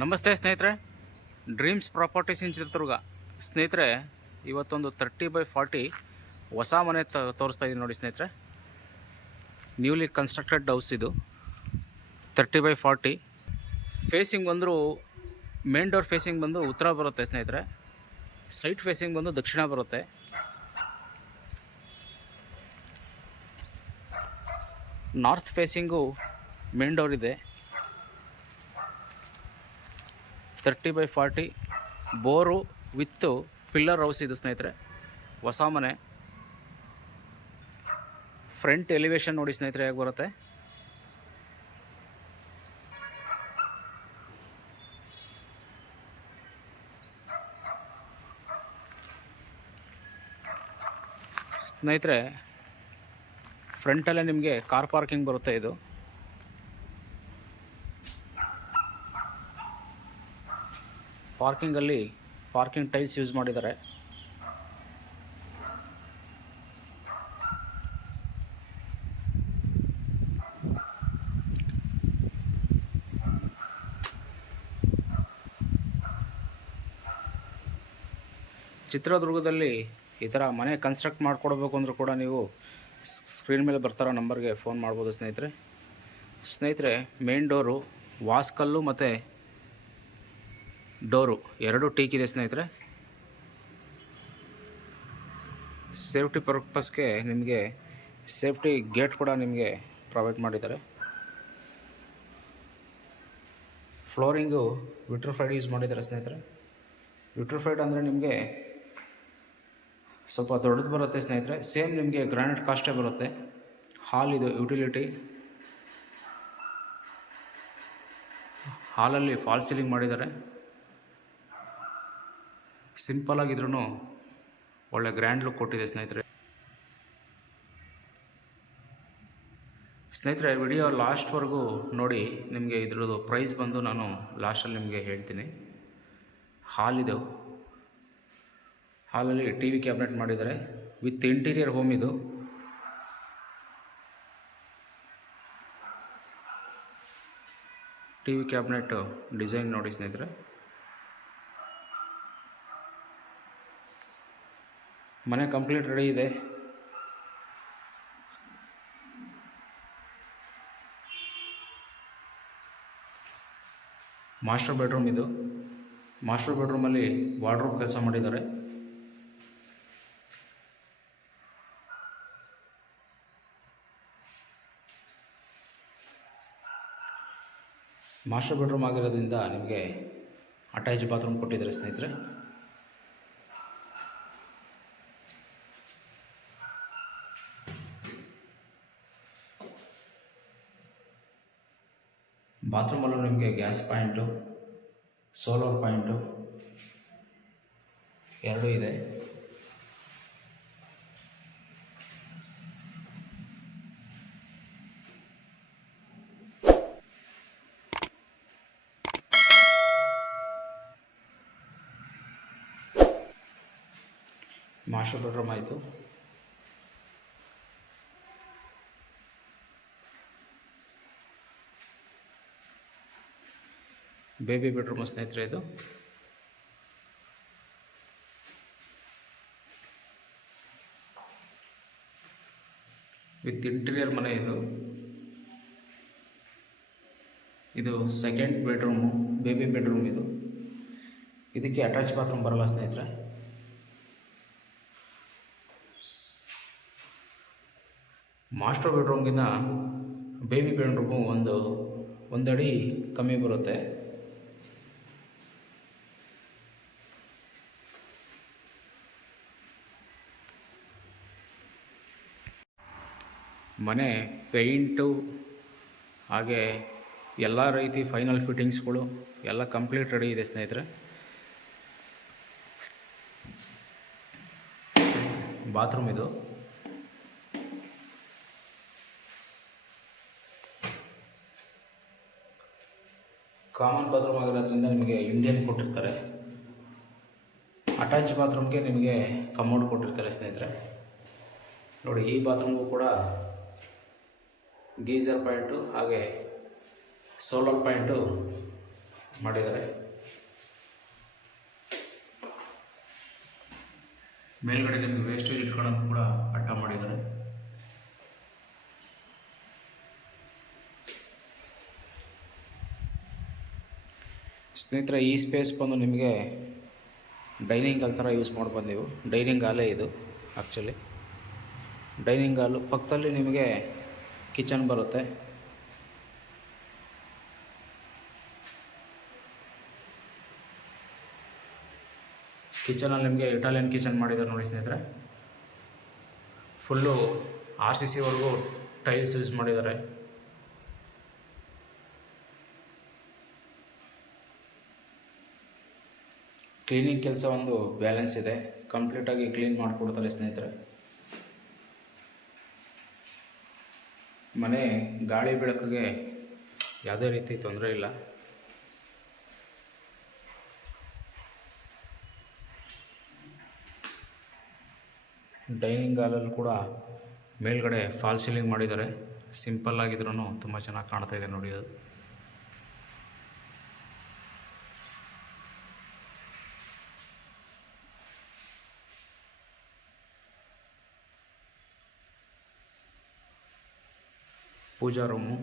ನಮಸ್ತೆ ಸ್ನೇಹಿತರೆ, dreams properties ಇನ್ ಚಿತ್ರದುರ್ಗ. ಸ್ನೇಹಿತರೆ, ಇವತ್ತೊಂದು 30/40 ಹೊಸ ಮನೆ ತೋರಿಸ್ತಾ ಇದ್ದೀನಿ ನೋಡಿ ಸ್ನೇಹಿತರೆ. ನ್ಯೂಲಿ ಕನ್ಸ್ಟ್ರಕ್ಟೆಡ್ ಹೌಸ್ ಇದು. 30/40 ಫೇಸಿಂಗ್ ಬಂದರೂ ಮೇನ್ ಡೋರ್ ಫೇಸಿಂಗ್ ಬಂದು ಉತ್ತರ ಬರುತ್ತೆ ಸ್ನೇಹಿತರೆ. ಸೈಟ್ ಫೇಸಿಂಗ್ ಬಂದು ದಕ್ಷಿಣ ಬರುತ್ತೆ. ನಾರ್ತ್ ಫೇಸಿಂಗು ಮೇನ್ ಡೋರ್ ಇದೆ. 30/40 ಬೋರು ವಿತ್ತು ಪಿಲ್ಲರ್ ಹೌಸ್ ಇದು ಸ್ನೇಹಿತರೆ. ಹೊಸ ಮನೆ. ಫ್ರಂಟ್ ಎಲಿವೇಶನ್ ನೋಡಿ ಸ್ನೇಹಿತರೆ ಹೇಗೆ ಬರುತ್ತೆ. ಸ್ನೇಹಿತರೆ, ಫ್ರಂಟಲ್ಲೇ ನಿಮಗೆ ಕಾರ್ ಪಾರ್ಕಿಂಗ್ ಬರುತ್ತೆ. ಇದು ಪಾರ್ಕಿಂಗಲ್ಲಿ ಪಾರ್ಕಿಂಗ್ ಟೈಲ್ಸ್ ಯೂಸ್ ಮಾಡಿದ್ದಾರೆ. ಚಿತ್ರದುರ್ಗದಲ್ಲಿ ಈ ಥರ ಮನೆ ಕನ್ಸ್ಟ್ರಕ್ಟ್ ಮಾಡಿಕೊಡ್ಬೇಕು ಅಂದರೂ ಕೂಡ ನೀವು ಸ್ಕ್ರೀನ್ ಮೇಲೆ ಬರ್ತಾರೋ ನಂಬರ್ಗೆ ಫೋನ್ ಮಾಡ್ಬೋದು ಸ್ನೇಹಿತರೆ. ಮೇನ್ ಡೋರು ವಾಸ್ಕಲ್ಲು ಮತ್ತು ಡೋರು ಎರಡು ಟೀಕ್ ಇದೆ ಸ್ನೇಹಿತರೆ. ಸೇಫ್ಟಿ ಪರ್ಪಸ್ಗೆ ನಿಮಗೆ ಸೇಫ್ಟಿ ಗೇಟ್ ಕೂಡ ನಿಮಗೆ ಪ್ರೊವೈಡ್ ಮಾಡಿದ್ದಾರೆ. ಫ್ಲೋರಿಂಗು ವಿಟ್ರಿಫೈಡ್ ಯೂಸ್ ಮಾಡಿದ್ದಾರೆ ಸ್ನೇಹಿತರೆ. ವಿಟ್ರಿಫೈಡ್ ಅಂದರೆ ನಿಮಗೆ ಸ್ವಲ್ಪ ದೊಡ್ಡದು ಬರುತ್ತೆ ಸ್ನೇಹಿತರೆ. ಸೇಮ್ ನಿಮಗೆ ಗ್ರಾನೈಟ್ ಕಾಸ್ಟೇ ಬರುತ್ತೆ. ಹಾಲ್ ಇದು ಯುಟಿಲಿಟಿ. ಹಾಲಲ್ಲಿ ಫಾಲ್ ಸೀಲಿಂಗ್ ಮಾಡಿದ್ದಾರೆ. ಸಿಂಪಲ್ ಆಗಿದ್ರೂ ಒಳ್ಳೆ ಗ್ರ್ಯಾಂಡ್ ಲುಕ್ ಕೊಟ್ಟಿದೆ ಸ್ನೇಹಿತರೆ. ವಿಡಿಯೋ ಲಾಸ್ಟ್ವರೆಗೂ ನೋಡಿ. ನಿಮಗೆ ಇದ್ರದ್ದು ಪ್ರೈಸ್ ಬಂದು ನಾನು ಲಾಸ್ಟಲ್ಲಿ ನಿಮಗೆ ಹೇಳ್ತೀನಿ. ಹಾಲಿದು. ಹಾಲಲ್ಲಿ ಟಿ ವಿ ಕ್ಯಾಬಿನೆಟ್ ಮಾಡಿದ್ದಾರೆ ವಿತ್ ಇಂಟೀರಿಯರ್ ಹೋಮ್. ಇದು ಟಿ ವಿ ಕ್ಯಾಬಿನೆಟ್ ಡಿಸೈನ್ ನೋಡಿ ಸ್ನೇಹಿತರೆ. ಮನೆ ಕಂಪ್ಲೀಟ್ ರೆಡಿ ಇದೆ. ಮಾಸ್ಟರ್ ಬೆಡ್ರೂಮ್ ಇದು. ಮಾಸ್ಟರ್ ಬೆಡ್ರೂಮಲ್ಲಿ ವಾರ್ಡ್ರೋಬ್ ಕೆಲಸ ಮಾಡಿದ್ದಾರೆ. ಮಾಸ್ಟರ್ ಬೆಡ್ರೂಮ್ ಆಗಿರೋದ್ರಿಂದ ನಿಮಗೆ ಅಟ್ಯಾಚ್ ಬಾತ್ರೂಮ್ ಕೊಟ್ಟಿದ್ದಾರೆ ಸ್ನೇಹಿತರೆ. ಬಾತ್ರೂಮಲ್ಲೂ ನಿಮಗೆ ಗ್ಯಾಸ್ ಪಾಯಿಂಟು, ಸೋಲಾರ್ ಪಾಯಿಂಟು ಎರಡೂ ಇದೆ. ಮಾಸ್ಟರ್ ಬೆಡ್ರೂಮ್ ಆಯಿತು. ಬೇಬಿ ಬೆಡ್ರೂಮ್ ಸ್ನೇಹಿತರೆ. ಇದು ವಿತ್ ಇಂಟೀರಿಯರ್ ಮನೆ. ಇದು ಸೆಕೆಂಡ್ ಬೆಡ್ರೂಮು, ಬೇಬಿ ಬೆಡ್ರೂಮ್. ಇದಕ್ಕೆ ಅಟ್ಯಾಚ್ ಬಾತ್ರೂಮ್ ಬರಲ್ಲ ಸ್ನೇಹಿತರೆ. ಮಾಸ್ಟರ್ ಬೆಡ್ರೂಮ್ಗಿಂತ ಬೇಬಿ ಬೆಡ್ರೂಮು ಒಂದು ಅಡಿ ಕಮ್ಮಿ ಬರುತ್ತೆ. ಮನೆ ಪೇಂಟು ಹಾಗೆ ಎಲ್ಲ ರೀತಿ ಫೈನಲ್ ಫಿಟ್ಟಿಂಗ್ಸ್ಗಳು ಎಲ್ಲ ಕಂಪ್ಲೀಟ್ ರೆಡಿ ಇದೆ ಸ್ನೇಹಿತರೆ. ಬಾತ್ರೂಮ್ ಇದು. ಕಾಮನ್ ಬಾತ್ರೂಮ್ ಆಗಿರೋದ್ರಿಂದ ನಿಮಗೆ ಇಂಡಿಯನ್ ಕೊಟ್ಟಿರ್ತಾರೆ. ಅಟ್ಯಾಚ್ ಬಾತ್ರೂಮ್ಗೆ ನಿಮಗೆ ಕಮೋಡ್ ಕೊಟ್ಟಿರ್ತಾರೆ ಸ್ನೇಹಿತರೆ. ನೋಡಿ, ಈ ಬಾತ್ರೂಮ್ಗೂ ಕೂಡ ಗೀಸರ್ ಪಾಯಿಂಟು ಹಾಗೆ ಸೋಲಾರ್ ಪಾಯಿಂಟು ಮಾಡಿದ್ದಾರೆ. ಮೇಲ್ಗಡೆ ನಿಮಗೆ ವೇಸ್ಟೇಜ್ ಇಟ್ಕೊಳ್ಳೋದು ಕೂಡ ಅಡ್ಡ ಮಾಡಿದ್ದಾರೆ. ಸ್ನೇಹಿತರೆ, ಈ ಸ್ಪೇಸ್ ಬಂದು ನಿಮಗೆ ಡೈನಿಂಗ್ ಹಾಲ್ ಥರ ಯೂಸ್ ಮಾಡ್ಬೋದು ನೀವು. ಡೈನಿಂಗ್ ಹಾಲೇ ಇದು ಆ್ಯಕ್ಚುಲಿ. ಡೈನಿಂಗ್ ಹಾಲು ಪಕ್ಕದಲ್ಲಿ ನಿಮಗೆ ಕಿಚನ್ ಬರುತ್ತೆ. ಕಿಚನಲ್ಲಿ ನಿಮಗೆ ಇಟಾಲಿಯನ್ ಕಿಚನ್ ಮಾಡಿದ್ದಾರೆ ನೋಡಿ ಸ್ನೇಹಿತರೆ. ಫುಲ್ಲು RCC ವರೆಗೂ ಟೈಲ್ಸ್ ಯೂಸ್ ಮಾಡಿದ್ದಾರೆ. ಕ್ಲೀನಿಂಗ್ ಕೆಲಸ ಒಂದು ಬ್ಯಾಲೆನ್ಸ್ ಇದೆ, ಕಂಪ್ಲೀಟಾಗಿ ಕ್ಲೀನ್ ಮಾಡಿಕೊಡ್ತಾರೆ ಸ್ನೇಹಿತರೆ. ಮನೆ ಗಾಳಿ ಬೆಳಕಿಗೆ ಯಾವುದೇ ರೀತಿ ತೊಂದರೆ ಇಲ್ಲ. ಡೈನಿಂಗ್ ಹಾಲಲ್ಲಿ ಕೂಡ ಮೇಲ್ಗಡೆ ಫಾಲ್ ಸೀಲಿಂಗ್ ಮಾಡಿದ್ದಾರೆ. ಸಿಂಪಲ್ ಆಗಿದ್ರೂ ತುಂಬ ಚೆನ್ನಾಗಿ ಕಾಣ್ತಾ ಇದೆ ನೋಡಿ ಅದು. ಪೂಜಾ ರೂಮು,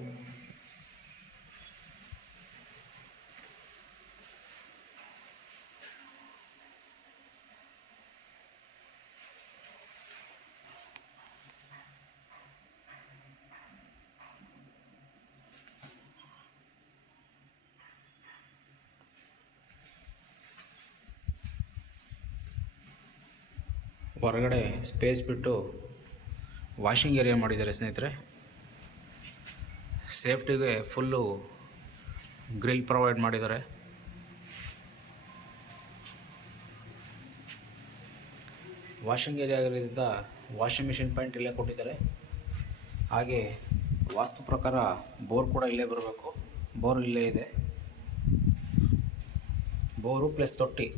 ಹೊರಗಡೆ ಸ್ಪೇಸ್ ಬಿಟ್ಟು ವಾಷಿಂಗ್ ಏರಿಯಾ ಮಾಡಿದ್ದಾರೆ ಸ್ನೇಹಿತರೆ. ಸೇಫ್ಟಿಗೆ ಫುಲ್ಲು ಗ್ರಿಲ್ ಪ್ರೊವೈಡ್ ಮಾಡಿದ್ದಾರೆ. ವಾಷಿಂಗ್ ಏರಿಯಾ ಆಗಿರೋದ್ರಿಂದ ವಾಷಿಂಗ್ ಮಿಷಿನ್ ಪಾಯಿಂಟ್ ಇಲ್ಲೇ ಕೊಟ್ಟಿದ್ದಾರೆ. ಹಾಗೆ ವಾಸ್ತು ಪ್ರಕಾರ ಬೋರ್ ಕೂಡ ಇಲ್ಲೇ ಬರಬೇಕು. ಬೋರ್ ಇಲ್ಲೇ ಇದೆ. ಬೋರು ಪ್ಲಸ್ ತೊಟ್ಟಿ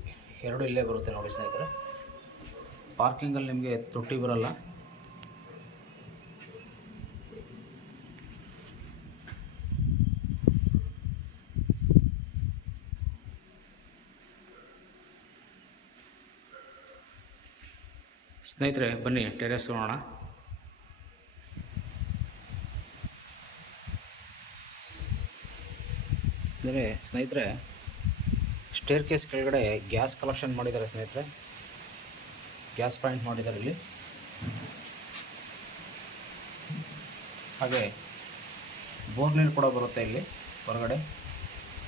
ಎರಡು ಇಲ್ಲೇ ಬರುತ್ತೆ ನೋಡಿ ಸ್ನೇಹಿತರೆ. ಪಾರ್ಕಿಂಗಲ್ಲಿ ನಿಮಗೆ ತೊಟ್ಟಿ ಬರಲ್ಲ. ಸ್ನೇಹಿತರೆ, ಬನ್ನಿ ಟೆರೆಸ್ ನೋಡೋಣ. ಸ್ನೇಹಿತರೆ, ಸ್ಟೇರ್ ಕೇಸ್ ಕೆಳಗಡೆ ಗ್ಯಾಸ್ ಕಲೆಕ್ಷನ್ ಮಾಡಿದ್ದಾರೆ ಸ್ನೇಹಿತರೆ. ಗ್ಯಾಸ್ ಪಾಯಿಂಟ್ ಮಾಡಿದ್ದಾರೆ ಇಲ್ಲಿ. ಹಾಗೆ ಬೋರ್ ನೀರು ಕೂಡ ಬರುತ್ತೆ ಇಲ್ಲಿ ಹೊರಗಡೆ.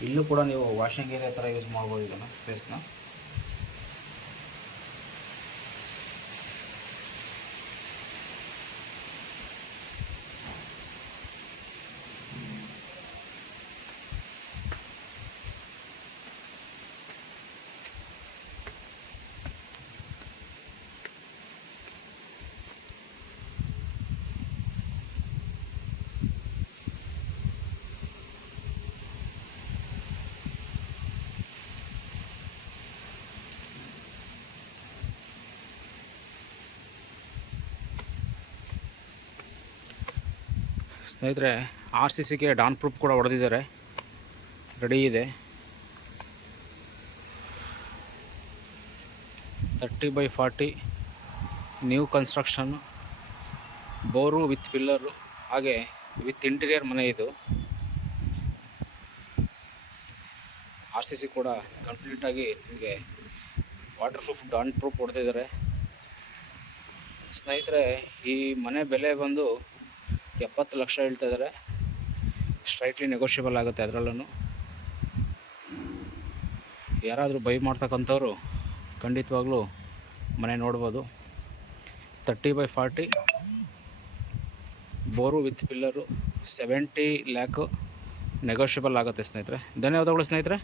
ಇಲ್ಲೂ ಕೂಡ ನೀವು ವಾಷಿಂಗ್ ಏರಿಯಾ ಥರ ಯೂಸ್ ಮಾಡ್ಬೋದು ಇದನ್ನು, ಸ್ಪೇಸ್ನ. ಸ್ನೇಹಿತರೆ, RCCಗೆ ಡಾನ್ ಪ್ರೂಫ್ ಕೂಡ ಹೊಡೆದಿದ್ದಾರೆ, ರೆಡಿ ಇದೆ. 30x40 new construction, bore with pillar, ಹಾಗೆ ವಿತ್ ಇಂಟೀರಿಯರ್ ಮನೆ ಇದು. RCC ಕೂಡ ಕಂಪ್ಲೀಟಾಗಿ ನಿಮಗೆ ವಾಟರ್ ಪ್ರೂಫ್, ಡಾನ್ ಪ್ರೂಫ್ ಹೊಡೆದಿದ್ದಾರೆ. ಸ್ನೇಹಿತರೆ, ಈ ಮನೆ ಬೆಲೆ ಬಂದು 70 ಲಕ್ಷ ಹೇಳ್ತಾ ಇದ್ದಾರೆ. ಸ್ಟ್ರೈಟ್ಲಿ ನೆಗೋಷಿಯಬಲ್ ಆಗುತ್ತೆ ಅದರಲ್ಲೂ. ಯಾರಾದರೂ ಬೈ ಮಾಡ್ತಕ್ಕಂಥವ್ರು ಖಂಡಿತವಾಗ್ಲೂ ಮನೆ ನೋಡ್ಬೋದು. 30x40 bore with pillar, 70 lakh negotiable ಆಗುತ್ತೆ ಸ್ನೇಹಿತರೆ. ಧನ್ಯವಾದಗಳು ಸ್ನೇಹಿತರೆ.